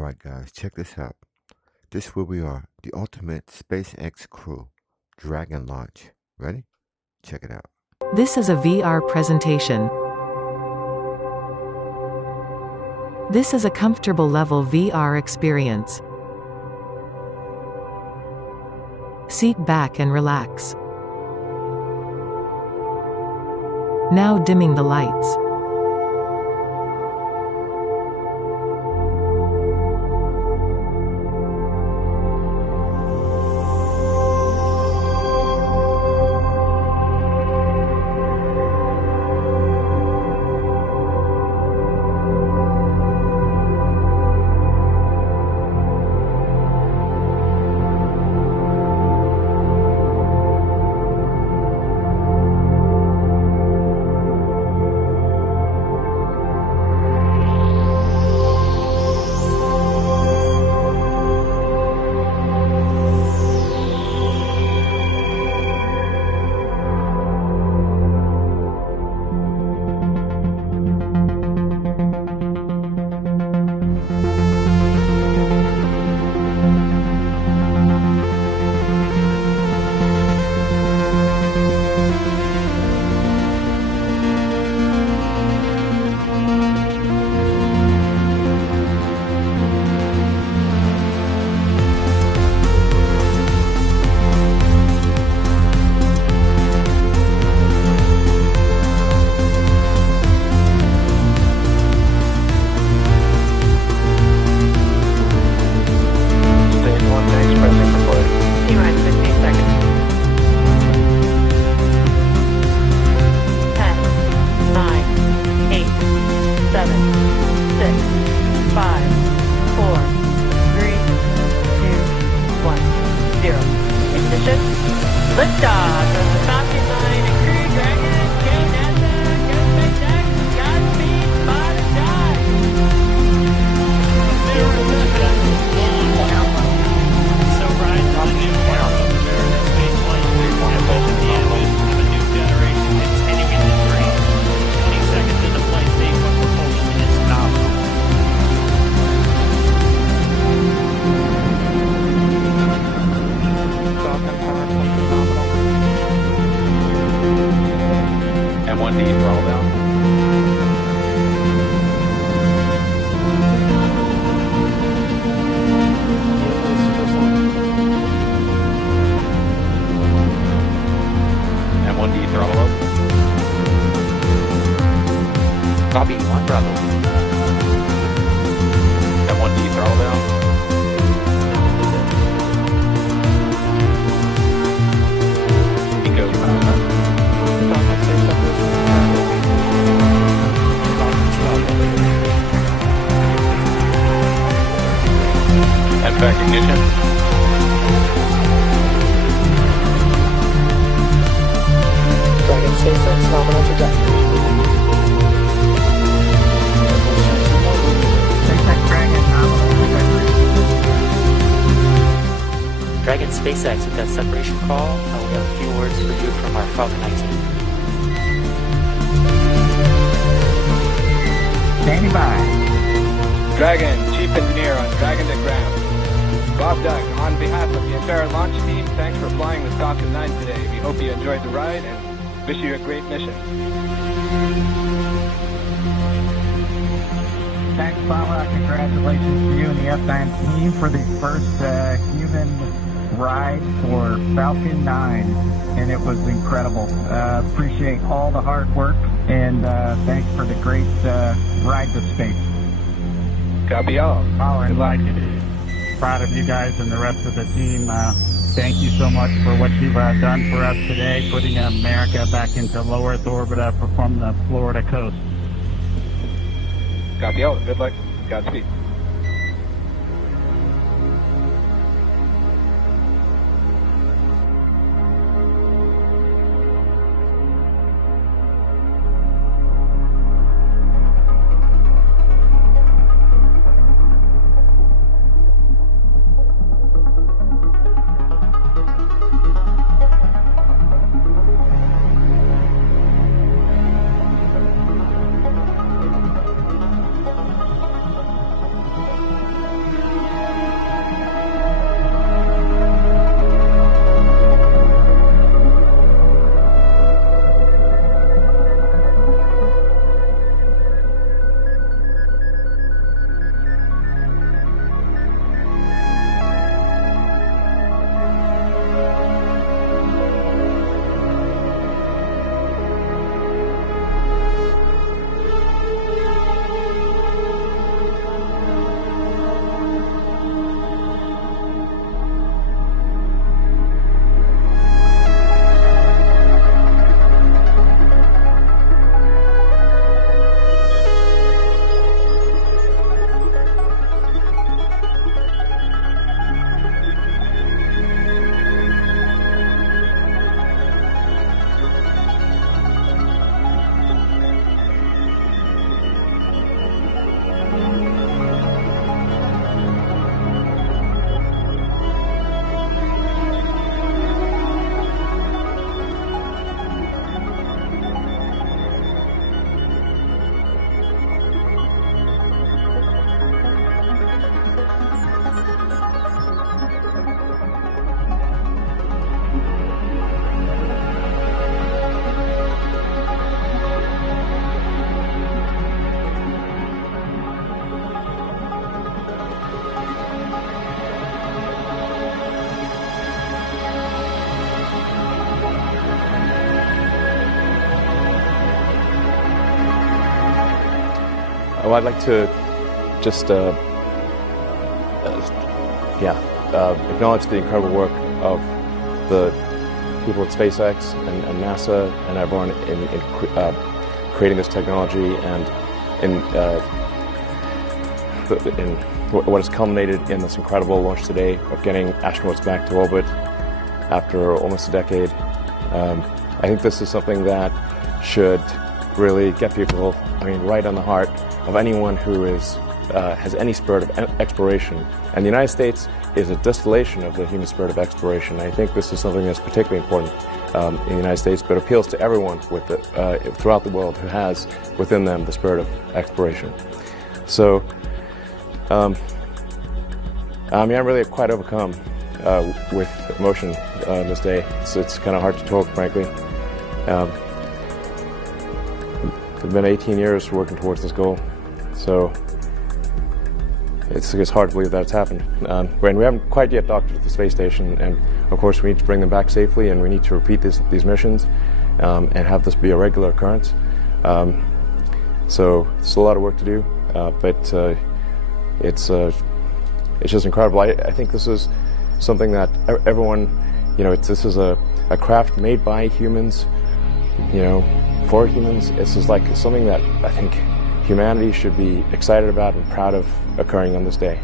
Alright guys, check this out. This is where we are, the ultimate SpaceX crew, Dragon launch. Ready? Check it out. This is a VR presentation. This is a comfortable level VR experience. Seat back and relax. Now dimming the lights. Liftoff of the Falcon 9 and Crew Dragon, Kenneth, go SpaceX, Godspeed, spot and die. So right, the new era of American spaceflight and with the advent of a new generation continuing the dream. 20 seconds into flight, stage one propulsion is stopped. And 1D throttle down. And 1D throttle up. Copy, 1 throttle. And 1D throttle down. And back ignition. Dragon SpaceX nominal trajectory. SpaceX Dragon nominal trajectory. Dragon SpaceX with that separation call. We have a few words for you from our Falcon 9 team. Standing by. Dragon, Chief Engineer on Dragon to Ground. Bob Doug, on behalf of the entire launch team, thanks for flying the Falcon 9 today. We hope you enjoyed the ride and wish you a great mission. Thanks, Baba. Congratulations to you and the F9 team for the first human ride for Falcon 9. And it was incredible. Appreciate all the hard work and thanks for the great ride to space. Copy all. Good luck. Proud of you guys and the rest of the team. Thank you so much for what you've done for us today, putting America back into low Earth orbit from the Florida coast. Copy all. Good luck. Godspeed. Well, I'd like to just acknowledge the incredible work of the people at SpaceX and NASA and everyone in creating this technology and in what has culminated in this incredible launch today of getting astronauts back to orbit after almost a decade. I think this is something that should really get people, right on the heart of anyone who has any spirit of exploration. And the United States is a distillation of the human spirit of exploration. I think this is something that's particularly important in the United States, but appeals to everyone throughout the world who has within them the spirit of exploration. So, I'm really quite overcome with emotion this day. It's kind of hard to talk, frankly. It's been 18 years working towards this goal, so it's hard to believe that it's happened. And we haven't quite yet docked at the space station, and of course we need to bring them back safely, and we need to repeat these missions and have this be a regular occurrence. So it's a lot of work to do, but it's just incredible. I think this is something that everyone, this is a craft made by humans, for humans. This is like something that I think humanity should be excited about and proud of occurring on this day.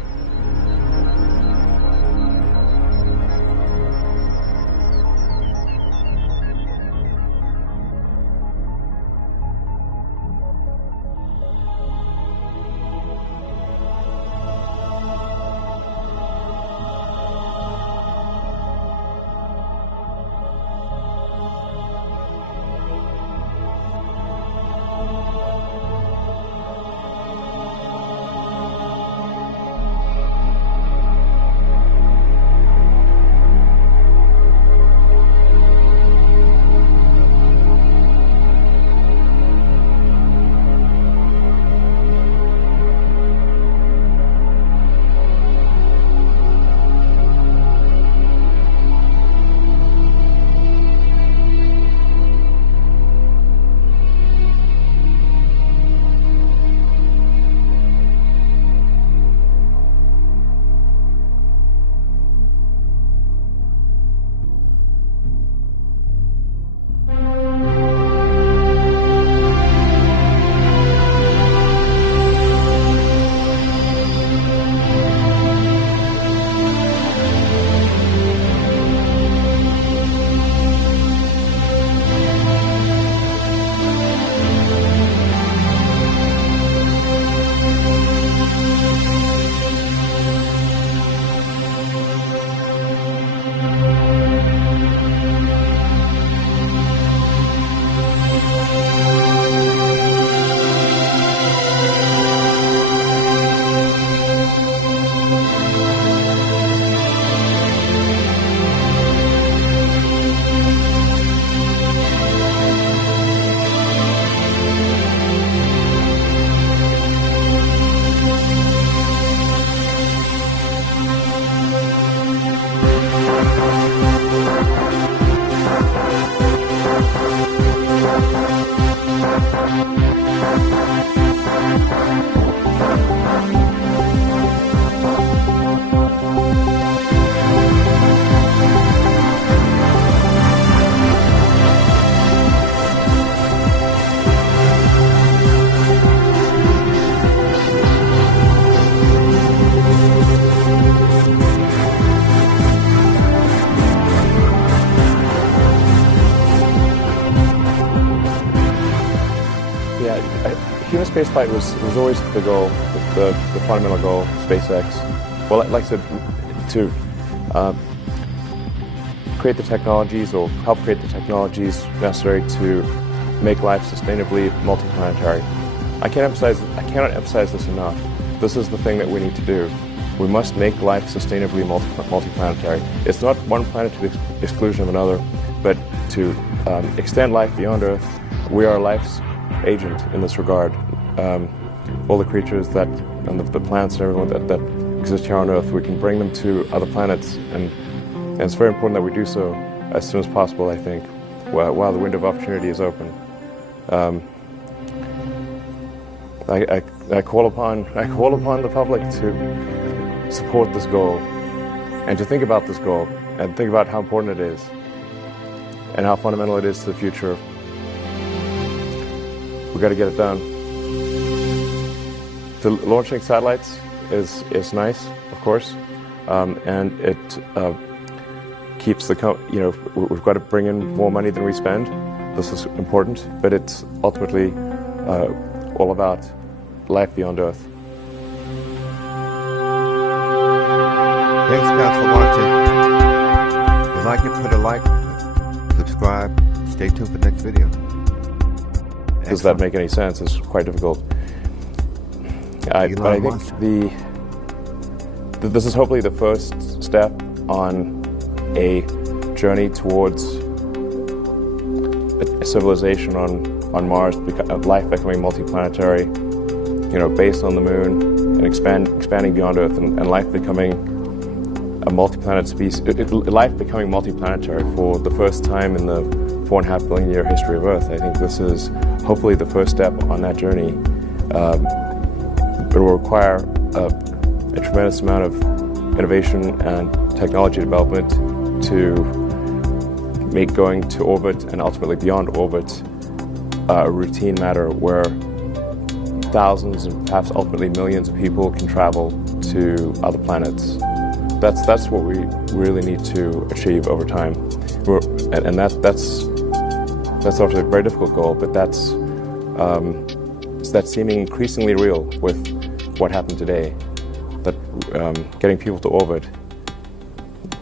Human spaceflight was always the goal, the fundamental goal of SpaceX. Well, I'd like to create the technologies or help create the technologies necessary to make life sustainably multiplanetary. I cannot emphasize this enough. This is the thing that we need to do. We must make life sustainably multiplanetary. It's not one planet to the exclusion of another, but to extend life beyond Earth. We are life's agent in this regard. All the creatures and the plants and everyone that exist here on Earth, we can bring them to other planets, and it's very important that we do so as soon as possible, I think, while the window of opportunity is open. I call upon the public to support this goal and to think about this goal and think about how important it is and how fundamental it is to the future. We've got to get it done. Launching satellites is nice, of course, and it keeps we've got to bring in more money than we spend. This is important, but it's ultimately all about life beyond Earth. Thanks guys for watching. If you like it, put a like, subscribe, stay tuned for the next video. Does that make any sense? It's quite difficult. But I think this is hopefully the first step on a journey towards a civilization on Mars, life becoming multiplanetary, based on the moon and expanding beyond Earth, and life becoming a multi-planet species, life becoming multiplanetary for the first time in the 4.5 billion year history of Earth. I think this is hopefully the first step on that journey. It will require a tremendous amount of innovation and technology development to make going to orbit and ultimately beyond orbit a routine matter where thousands and perhaps ultimately millions of people can travel to other planets. That's what we really need to achieve over time. That's obviously a very difficult goal, but that's seeming increasingly real with what happened today. That getting people to orbit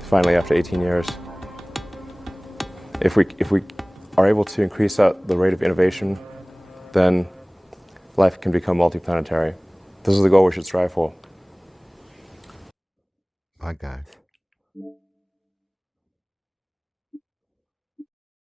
finally after 18 years. If we are able to increase the rate of innovation, then life can become multiplanetary. This is the goal we should strive for. Bye guys.